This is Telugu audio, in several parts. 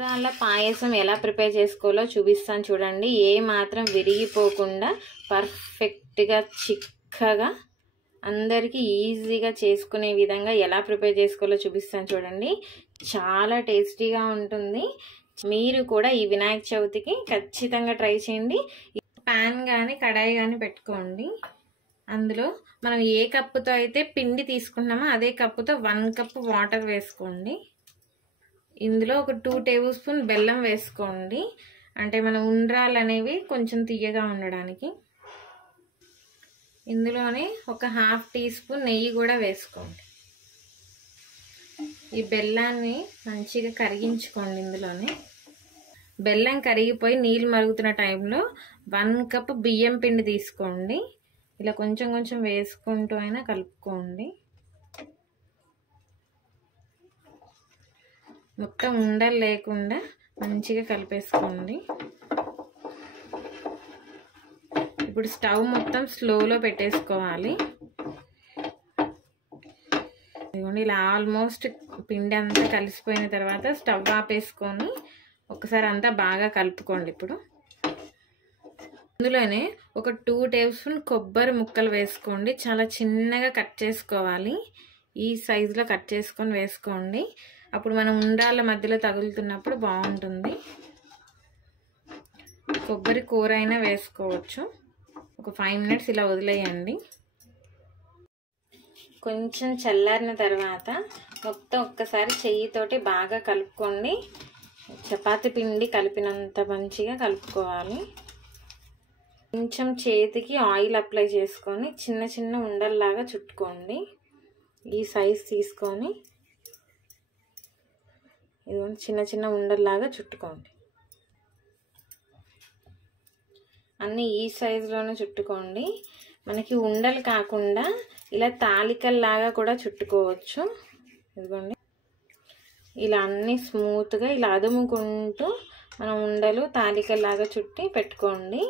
అలా పాయసం ఎలా ప్రిపేర్ చేసుకోవాలో చూపిస్తాను చూడండి. ఏ మాత్రం విరిగిపోకుండా పర్ఫెక్ట్గా చిక్కగా అందరికీ ఈజీగా చేసుకునే విధంగా ఎలా ప్రిపేర్ చేసుకోవాలో చూపిస్తాను చూడండి. చాలా టేస్టీగా ఉంటుంది. మీరు కూడా ఈ వినాయక చవితికి ఖచ్చితంగా ట్రై చేయండి. ప్యాన్ కానీ కడాయి కానీ పెట్టుకోండి. అందులో మనం ఏ కప్పుతో అయితే పిండి తీసుకున్నామో అదే కప్పుతో 1 కప్ వాటర్ వేసుకోండి. ఇందులో ఒక 2 టేబుల్ స్పూన్ బెల్లం వేసుకోండి. అంటే మన ఉండ్రాలు అనేవి కొంచెం తీయగా ఉండడానికి. ఇందులోనే ఒక 1/2 టీ స్పూన్ నెయ్యి కూడా వేసుకోండి. ఈ బెల్లాన్ని మంచిగా కరిగించుకోండి. ఇందులోనే బెల్లం కరిగిపోయి నీళ్ళు మరుగుతున్న టైంలో 1 కప్ బియ్యం పిండి తీసుకోండి. ఇలా కొంచెం కొంచెం వేసుకుంటూ అయినా కలుపుకోండి. మొత్తం ఉండలు లేకుండా మంచిగా కలిపేసుకోండి. ఇప్పుడు స్టవ్ మొత్తం స్లోలో పెట్టేసుకోవాలి. ఇదిగోండి ఇలా ఆల్మోస్ట్ పిండి అంతా కలిసిపోయిన తర్వాత స్టవ్ ఆపేసుకొని ఒకసారి అంతా బాగా కలుపుకోండి. ఇప్పుడు ఇందులోనే ఒక 2 టేబుల్ స్పూన్ కొబ్బరి ముక్కలు వేసుకోండి. చాలా చిన్నగా కట్ చేసుకోవాలి. ఈ సైజులో కట్ చేసుకొని వేసుకోండి. అప్పుడు మనం ఉండ్రాళ్ళ మధ్యలో తగులుతున్నప్పుడు బాగుంటుంది. కొబ్బరి కూర అయినా వేసుకోవచ్చు. ఒక 5 మినిట్స్ ఇలా వదిలేయండి. కొంచెం చల్లారిన తర్వాత మొత్తం ఒక్కసారి చెయ్యితోటి బాగా కలుపుకోండి. చపాతీ పిండి కలిపినంత మంచిగా కలుపుకోవాలి. కొంచెం చేతికి ఆయిల్ అప్లై చేసుకొని చిన్న చిన్న ఉండల్లాగా చుట్టుకోండి. ఈ సైజ్ తీసుకొని ఇదిగోండి చిన్న చిన్న ఉండల్లాగా చుట్టుకోండి. అన్నీ ఈ సైజులోనే చుట్టుకోండి. మనకి ఉండలు కాకుండా ఇలా తాలికల్లాగా కూడా చుట్టుకోవచ్చు. ఇదిగోండి ఇలా అన్నీ స్మూత్గా ఇలా అదుముకుంటూ మనం ఉండలు తాలికల్లాగా చుట్టి పెట్టుకోండి.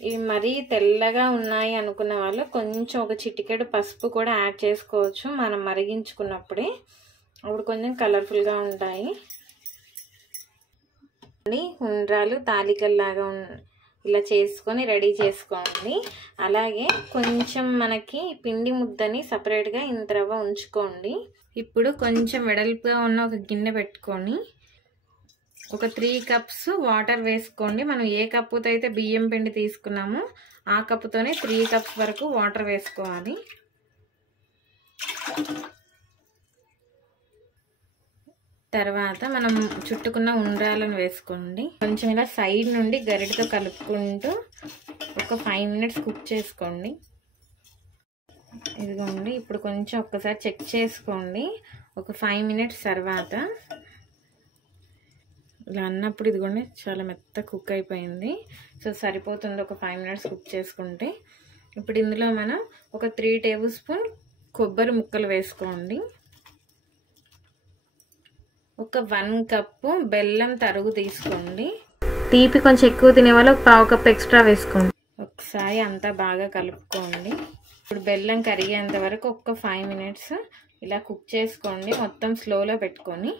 ఇవి మరీ తెల్లగా ఉన్నాయి అనుకున్న వాళ్ళు కొంచెం ఒక చిటికెడు పసుపు కూడా యాడ్ చేసుకోవచ్చు మనం మరిగించుకున్నప్పుడే. అప్పుడు కొంచెం కలర్ఫుల్గా ఉంటాయి. ఉండ్రాలు తాలికల్లాగా ఇలా చేసుకొని రెడీ చేసుకోండి. అలాగే కొంచెం మనకి పిండి ముద్దని సపరేట్గా ఇంత రవ్వ ఉంచుకోండి. ఇప్పుడు కొంచెం వెడల్పుగా ఉన్న ఒక గిన్నె పెట్టుకొని ఒక 3 కప్స్ వాటర్ వేసుకోండి. మనం ఏ కప్పుతో అయితే బియ్యం పిండి తీసుకున్నామో ఆ కప్పుతోనే 3 కప్స్ వరకు వాటర్ వేసుకోవాలి. తర్వాత మనం చుట్టుకున్న ఉండ్రాలను వేసుకోండి. కొంచెం ఇలా సైడ్ నుండి గరిటతో కలుపుకుంటూ ఒక 5 మినిట్స్ కుక్ చేసుకోండి. ఇదిగోండి ఇప్పుడు కొంచెం ఒక్కసారి చెక్ చేసుకోండి. ఒక 5 మినిట్స్ తర్వాత ఇలా అన్నప్పుడు ఇదిగోండి చాలా మెత్త కుక్ అయిపోయింది. సో సరిపోతుంది ఒక 5 మినిట్స్ కుక్ చేసుకుంటే. ఇప్పుడు ఇందులో మనం ఒక 3 టేబుల్ స్పూన్ కొబ్బరి ముక్కలు వేసుకోండి. ఒక 1 కప్పు బెల్లం తరుగు తీసుకోండి. తీపి కొంచెం ఎక్కువ తినే వాళ్ళు ఒక 1/2 కప్ ఎక్స్ట్రా వేసుకోండి. ఒకసారి అంతా బాగా కలుపుకోండి. ఇప్పుడు బెల్లం కరిగేంత వరకు ఒక 5 మినిట్స్ ఇలా కుక్ చేసుకోండి. మొత్తం స్లోలో పెట్టుకొని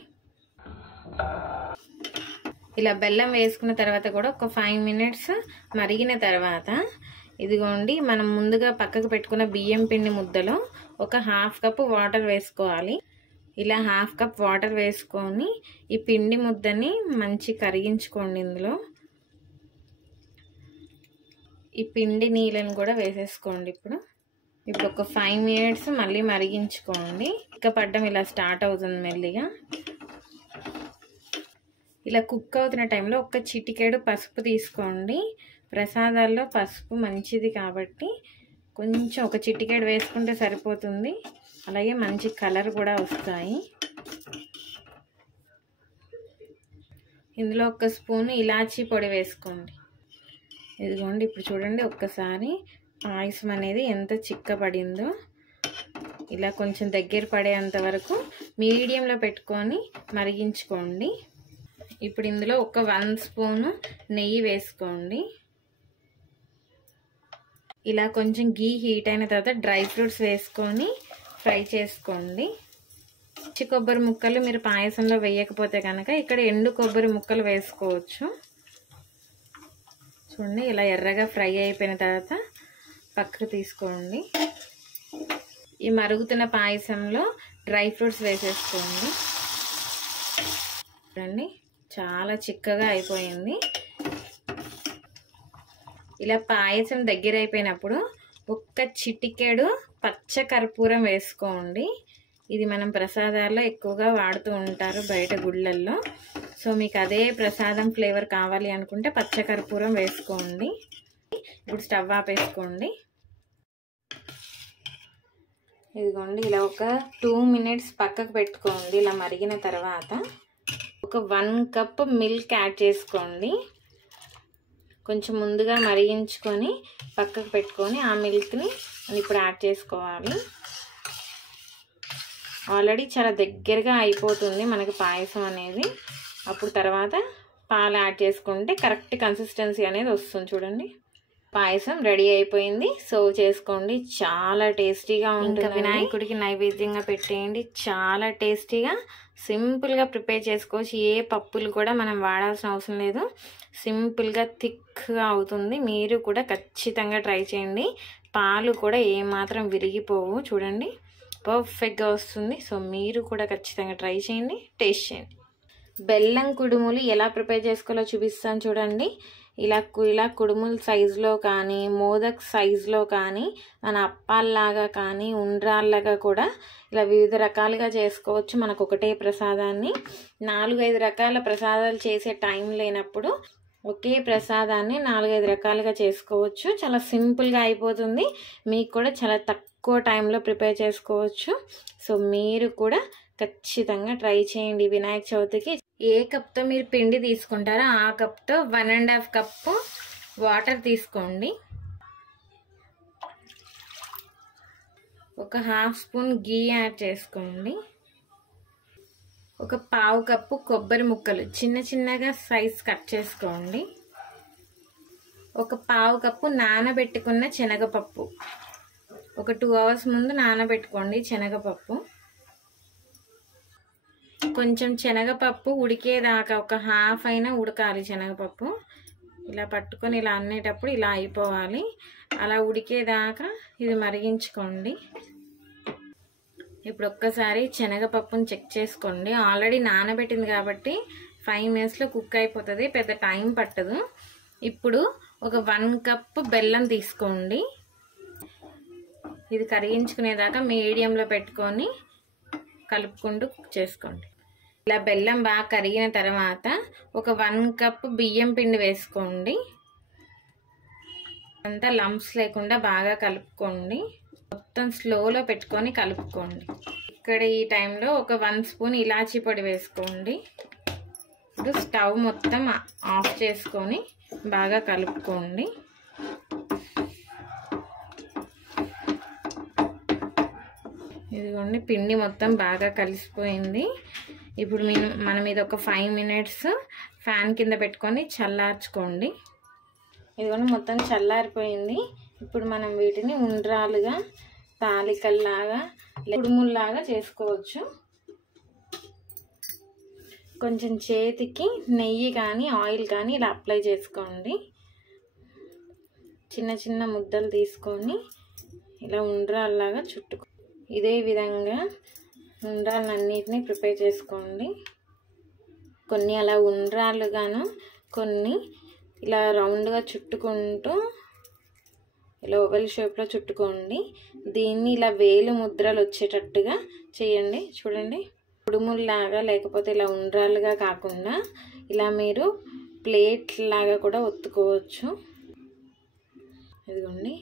ఇలా బెల్లం వేసుకున్న తర్వాత కూడా ఒక 5 మినిట్స్ మరిగిన తర్వాత ఇదిగోండి మనం ముందుగా పక్కకు పెట్టుకున్న బియ్యం పిండి ముద్దలో ఒక 1/2 కప్ వాటర్ వేసుకోవాలి. ఇలా 1/2 కప్ వాటర్ వేసుకొని ఈ పిండి ముద్దని మంచి కరిగించుకోండి. ఇందులో ఈ పిండి నీళ్ళని కూడా వేసేసుకోండి. ఇప్పుడు ఒక 5 మినిట్స్ మళ్ళీ మరిగించుకోండి. పడ్డం ఇలా స్టార్ట్ అవుతుంది మెల్లిగా. ఇలా కుక్ అవుతున్న టైంలో ఒక చిటికెడు పసుపు తీసుకోండి. ప్రసాదాల్లో పసుపు మంచిది కాబట్టి కొంచెం ఒక చిటికెడు వేసుకుంటే సరిపోతుంది. అలాగే మంచి కలర్ కూడా వస్తాయి. ఇందులో 1 స్పూన్ ఇలాచీ పొడి వేసుకోండి. ఇదిగోండి ఇప్పుడు చూడండి ఒక్కసారి పాయసం అనేది ఎంత చిక్కపడిందో. ఇలా కొంచెం దగ్గర పడేంత వరకు మీడియంలో పెట్టుకొని మరిగించుకోండి. ఇప్పుడు ఇందులో ఒక 1 స్పూన్ నెయ్యి వేసుకోండి. ఇలా కొంచెం గీ హీట్ అయిన తర్వాత డ్రై ఫ్రూట్స్ వేసుకొని ఫ్రై చేసుకోండి. పచ్చి కొబ్బరి ముక్కలు మీరు పాయసంలో వేయకపోతే కనుక ఇక్కడ ఎండు కొబ్బరి ముక్కలు వేసుకోవచ్చు. చూడండి ఇలా ఎర్రగా ఫ్రై అయిపోయిన తర్వాత పక్కకు తీసుకోండి. ఈ మరుగుతున్న పాయసంలో డ్రై ఫ్రూట్స్ వేసేసుకోండి. చూడండి చాలా చిక్కగా అయిపోయింది. ఇలా పాయసం దగ్గర అయిపోయినప్పుడు ఒక్క చిటికెడు పచ్చ కర్పూరం వేసుకోండి. ఇది మనం ప్రసాదాల్లో ఎక్కువగా వాడుతూ ఉంటారు బయట గుళ్ళల్లో. సో మీకు అదే ప్రసాదం ఫ్లేవర్ కావాలి అనుకుంటే పచ్చ కర్పూరం వేసుకోండి. ఇప్పుడు స్టవ్ ఆపేసుకోండి. ఇదిగోండి ఇలా ఒక 2 మినిట్స్ పక్కకు పెట్టుకోండి. ఇలా మరిగిన తర్వాత ఒక 1 కప్ మిల్క్ యాడ్ చేసుకోండి. కొంచెం ముందుగా మరిగించుకొని పక్కకు పెట్టుకొని ఆ మిల్క్ని ఇప్పుడు యాడ్ చేసుకోవాలి. ఆల్రెడీ చాలా దగ్గరగా అయిపోతుంది మనకి పాయసం అనేది. అప్పుడు తర్వాత పాలు యాడ్ చేసుకుంటే కరెక్ట్ కన్సిస్టెన్సీ అనేది వస్తుంది. చూడండి పాయసం రెడీ అయిపోయింది. సర్వ్ చేసుకోండి. చాలా టేస్టీగా ఉంటుంది. వినాయకుడికి నైవేద్యంగా పెట్టేయండి. చాలా టేస్టీగా సింపుల్గా ప్రిపేర్ చేసుకోవచ్చు. ఏ పప్పులు కూడా మనం వాడాల్సిన అవసరం లేదు. సింపుల్గా థిక్గా అవుతుంది. మీరు కూడా ఖచ్చితంగా ట్రై చేయండి. పాలు కూడా ఏమాత్రం విరిగిపోవు. చూడండి పర్ఫెక్ట్గా వస్తుంది. సో మీరు కూడా ఖచ్చితంగా ట్రై చేయండి, టేస్ట్ చేయండి. బెల్లం కుడుములు ఎలా ప్రిపేర్ చేసుకోవాలో చూపిస్తాను చూడండి. ఇలా కుడుముల సైజులో కానీ మోదక్ సైజులో కానీ మన అప్పాల్లాగా కానీ ఉండ్రాల్లాగా కూడా ఇలా వివిధ రకాలుగా చేసుకోవచ్చు. మనకు ఒకటే ప్రసాదాన్ని 4-5 రకాల ప్రసాదాలు చేసే టైం లేనప్పుడు ఒకే ప్రసాదాన్ని 4-5 రకాలుగా చేసుకోవచ్చు. చాలా సింపుల్గా అయిపోతుంది. మీకు కూడా చాలా తక్కువ టైంలో ప్రిపేర్ చేసుకోవచ్చు. సో మీరు కూడా ఖచ్చితంగా ట్రై చేయండి. వినాయక చవితికి ఏ కప్తో మీరు పిండి తీసుకుంటారో ఆ కప్తో 1.5 కప్పు వాటర్ తీసుకోండి. ఒక 1/2 స్పూన్ గీ యాడ్ చేసుకోండి. ఒక 1/4 కప్పు కొబ్బరి ముక్కలు చిన్న చిన్నగా సైజ్ కట్ చేసుకోండి. ఒక 1/4 కప్పు నానబెట్టుకున్న శనగపప్పు. ఒక 2 అవర్స్ ముందు నానబెట్టుకోండి శనగపప్పు. కొంచెం శనగపప్పు ఉడికేదాకా ఒక హాఫ్ అయినా ఉడకాలి శనగపప్పు. ఇలా పట్టుకొని ఇలా అనేటప్పుడు ఇలా అయిపోవాలి. అలా ఉడికేదాకా ఇది మరిగించుకోండి. ఇప్పుడు ఒక్కసారి శనగపప్పును చెక్ చేసుకోండి. ఆల్రెడీ నానబెట్టింది కాబట్టి 5 మినిట్స్లో కుక్ అయిపోతుంది. పెద్ద టైం పట్టదు. ఇప్పుడు ఒక 1 కప్ బెల్లం తీసుకోండి. ఇది కరిగించుకునేదాకా మీడియంలో పెట్టుకొని కలుపుకుంటూ కుక్ చేసుకోండి. ఇలా బెల్లం బాగా కరిగిన తర్వాత ఒక 1 కప్ బియ్యం పిండి వేసుకోండి. అంతా లంప్స్ లేకుండా బాగా కలుపుకోండి. మొత్తం స్లోలో పెట్టుకొని కలుపుకోండి. ఇక్కడ ఈ టైంలో ఒక 1 స్పూన్ ఇలాచీ పొడి వేసుకోండి. ఇప్పుడు స్టవ్ మొత్తం ఆఫ్ చేసుకొని బాగా కలుపుకోండి. ఇదిగోండి పిండి మొత్తం బాగా కలిసిపోయింది. ఇప్పుడు మనం ఇది ఒక 5 మినిట్స్ ఫ్యాన్ కింద పెట్టుకొని చల్లార్చుకోండి. ఇదిగోండి మొత్తం చల్లారిపోయింది. ఇప్పుడు మనం వీటిని ఉండ్రాలుగా తాలికల్లాగా కుడుముల్లాగా చేసుకోవచ్చు. కొంచెం చేతికి నెయ్యి కానీ ఆయిల్ కానీ ఇలా అప్లై చేసుకోండి. చిన్న చిన్న ముద్దలు తీసుకొని ఇలా ఉండ్రాల్లాగా చుట్టుకో. ఇదే విధంగా ఉండ్రాలన్నిటిని ప్రిపేర్ చేసుకోండి. కొన్ని అలా ఉండ్రాలుగాను కొన్ని ఇలా రౌండ్గా చుట్టుకుంటూ ఇలా ఓవెల్ షేప్లో చుట్టుకోండి. దీన్ని ఇలా వేలు ముద్రలు వచ్చేటట్టుగా చేయండి. చూడండి కుడుముల్లాగా లేకపోతే ఇలా ఉండ్రాలుగా కాకుండా ఇలా మీరు ప్లేట్ లాగా కూడా ఒత్తుకోవచ్చు. ఇదిగోండి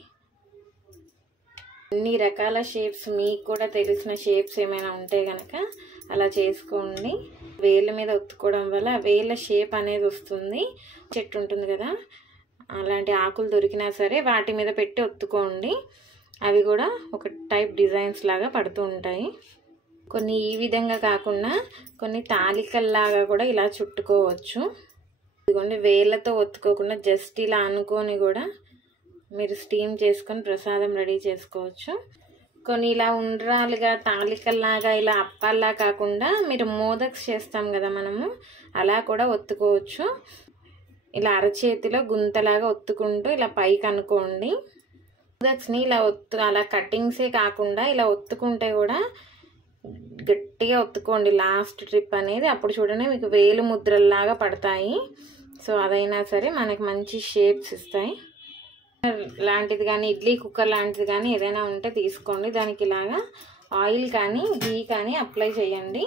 అన్ని రకాల షేప్స్ మీకు కూడా తెలిసిన షేప్స్ ఏమైనా ఉంటే కనుక అలా చేసుకోండి. వేళ్ళ మీద ఒత్తుకోవడం వల్ల వేళ్ళ షేప్ అనేది వస్తుంది. చెట్టు ఉంటుంది కదా అలాంటి ఆకులు దొరికినా సరే వాటి మీద పెట్టి ఒత్తుకోండి. అవి కూడా ఒక టైప్ డిజైన్స్ లాగా పడుతూ ఉంటాయి. కొన్ని ఈ విధంగా కాకుండా కొన్ని తాలికల్లాగా కూడా ఇలా చుట్టుకోవచ్చు. ఇదిగోండి వేళ్ళతో ఒత్తుకోకుండా జస్ట్ ఇలా అనుకొని కూడా మీరు స్టీమ్ చేసుకొని ప్రసాదం రెడీ చేసుకోవచ్చు. కొన్ని ఇలా ఉండ్రాలుగా తాలికల్లాగా ఇలా అప్పాల్లా కాకుండా మీరు మోదక్స్ చేస్తాం కదా మనము, అలా కూడా ఒత్తుకోవచ్చు. ఇలా అరచేతిలో గుంతలాగా ఒత్తుకుంటూ ఇలా పైకి అనుకోండి. మోదక్స్ని ఇలా అలా కటింగ్సే కాకుండా ఇలా ఒత్తుకుంటే కూడా గట్టిగా ఒత్తుకోండి లాస్ట్ ట్రిప్ అనేది. అప్పుడు చూడండి మీకు వేలు ముద్రల్లాగా పడతాయి. సో అదైనా సరే మనకి మంచి షేప్స్ ఇస్తాయి. లాంటిది కానీ ఇడ్లీ కుక్కర్ లాంటిది కానీ ఏదైనా ఉంటే తీసుకోండి. దానికి ఇలాగా ఆయిల్ కానీ ఘీ కానీ అప్లై చేయండి.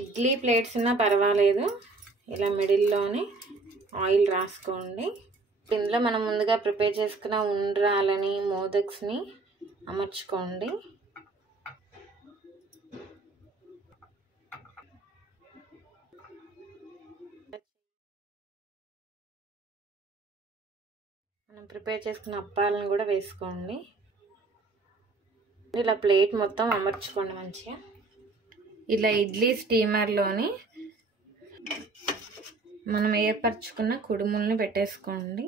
ఇడ్లీ ప్లేట్స్ ఉన్నా పర్వాలేదు, ఇలా మిడిల్లోనే ఆయిల్ రాసుకోండి. ఇందులో మనం ముందుగా ప్రిపేర్ చేసుకున్న ఉండ్రాలని మోదక్స్ని అమర్చుకోండి. మనం ప్రిపేర్ చేసుకున్న అప్పాలను కూడా వేసుకోండి. ఇలా ప్లేట్ మొత్తం అమర్చుకోండి మంచిగా. ఇలా ఇడ్లీ స్టీమర్లోని మనం ఏర్పరచుకున్న కుడుముల్ని పెట్టేసుకోండి.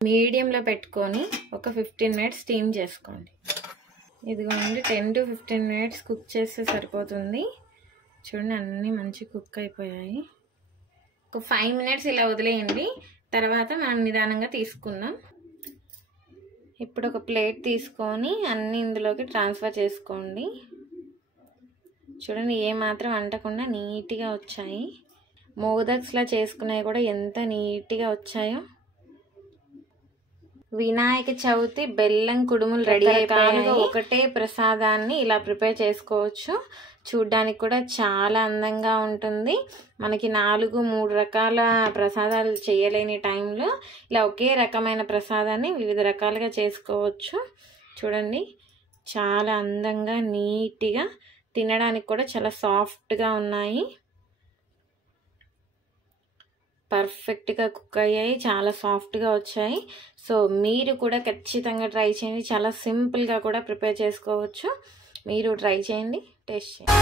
మీడియంలో పెట్టుకొని ఒక 15 మినిట్స్ స్టీమ్ చేసుకోండి. ఇదిగోండి 10 to 15 మినిట్స్ కుక్ చేస్తే సరిపోతుంది. చూడండి అన్నీ మంచి కుక్ అయిపోయాయి. ఒక 5 మినిట్స్ ఇలా వదిలేయండి. తర్వాత మనం నిదానంగా తీసుకుందాం. ఇప్పుడు ఒక ప్లేట్ తీసుకొని అన్నీ ఇందులోకి ట్రాన్స్ఫర్ చేసుకోండి. చూడండి ఏమాత్రం అంటకుండా నీట్గా వచ్చాయి. మోదక్స్లా చేసుకునేవి కూడా ఎంత నీట్గా వచ్చాయో. వినాయక చవితి బెల్లం కుడుములు రెడీ అయిపోయాయి. ఒకటే ప్రసాదాన్ని ఇలా ప్రిపేర్ చేసుకోవచ్చు. చూడ్డానికి కూడా చాలా అందంగా ఉంటుంది. మనకి 3 రకాల ప్రసాదాలు చేయలేని టైంలో ఇలా ఒకే రకమైన ప్రసాదాన్ని వివిధ రకాలుగా చేసుకోవచ్చు. చూడండి చాలా అందంగా నీట్గా, తినడానికి కూడా చాలా సాఫ్ట్గా ఉన్నాయి. పర్ఫెక్ట్గా కుక్ అయ్యాయి, చాలా సాఫ్ట్గా వచ్చాయి. సో మీరు కూడా ఖచ్చితంగా ట్రై చేయండి. చాలా సింపుల్గా కూడా ప్రిపేర్ చేసుకోవచ్చు. మీరు ట్రై చేయండి, టేస్ట్ చేయండి.